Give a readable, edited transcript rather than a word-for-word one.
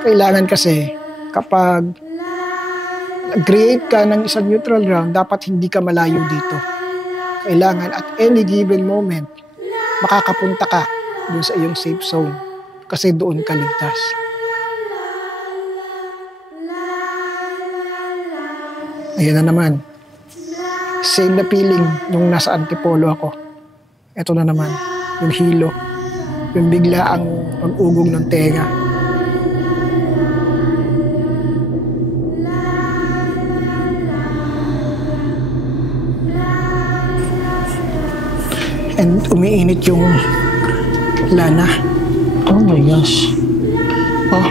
Kailangan kasi kapag create ka ng isang neutral ground, dapat hindi ka malayo dito. Kailangan at any given moment, makakapunta ka dun sa iyong safe zone kasi doon ka ligtas. Ayan na naman. Same na feeling nung nasa antipolo ako. Ito na naman, yung hilo. Yung bigla ang pag-ugong ng tenga. And umiinit yung lana. Oh my gosh. Oh,